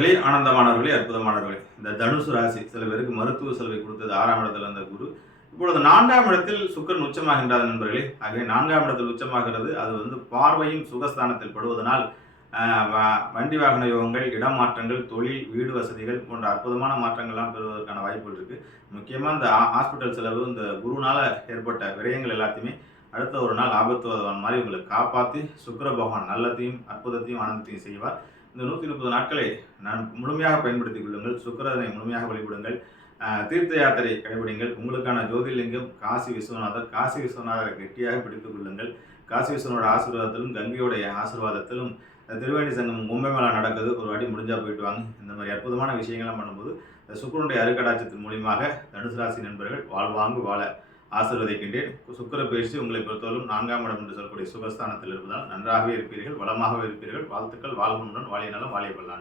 அன்பர்களே, ஆனந்தமானவர்களே, அற்புதமானவர்களே, இந்த தனுசு ராசி சில பேருக்கு மருத்துவ செலவை கொடுத்தது 6ஆம் இடத்துல இருந்த குரு இப்பொழுது 4ஆம் இடத்தில் சுக்கிரன் உச்சமாகின்றார் நண்பர்களே. ஆகவே 4ஆம் இடத்தில் உச்சமாகிறது. அது பார்வையும் சுகஸ்தானத்தில் படுவதனால் வண்டி வாகன யோகங்கள், இடமாற்றங்கள், தொழில், வீடு வசதிகள் போன்ற அற்புதமான மாற்றங்கள்லாம் பெறுவதற்கான வாய்ப்புகள் இருக்கு. முக்கியமாக இந்த ஹாஸ்பிட்டல் செலவு, இந்த குருனால ஏற்பட்ட விரயங்கள் எல்லாத்தையுமே அடுத்த ஒரு நாள் ஆபத்துவதன் மாதிரி உங்களை காப்பாற்றி சுக்கிர பகவான் நல்லத்தையும் அற்புதத்தையும் ஆனந்தத்தையும் செய்வார். இந்த 130 நாட்களை முழுமையாக பயன்படுத்திக் கொள்ளுங்கள். சுக்கிரனை முழுமையாக வழிபடுங்கள். தீர்த்த யாத்திரை கடைபிடிங்கள். உங்களுக்கான ஜோதிர்லிங்கம் காசி விஸ்வநாதர். காசி விஸ்வநாதரை கெட்டியாக பிடித்துக் கொள்ளுங்கள். காசி விஸ்வனோட ஆசீர்வாதத்திலும் கங்கையோடைய ஆசீர்வாதத்திலும் திருவேணி சங்கம் மும்பை மேலே நடக்குது. ஒரு அடி முடிஞ்சால் போயிட்டு வாங்க. இந்த மாதிரி அற்புதமான விஷயங்கள்லாம் பண்ணும்போது இந்த சுக்கிரனுடைய அருக்கடாட்சத்தின் மூலியமாக தனுசு ராசி நண்பர்கள் வாழ்வாங்கு வாழ ஆசீர்வதிக்கின்றேன். சுக்கிர பயிற்சி உங்களை பொறுத்தவரைக்கும் 4ஆம் இடம் என்று சொல்லக்கூடிய சுகஸ்தானத்தில் இருப்பதால் நன்றாகவே இருப்பீர்கள், வளமாகவே இருப்பீர்கள். வாழ்த்துக்கள். வாழ்வுடன் வாழிய நலம், வாழிய பல்லாண்டு.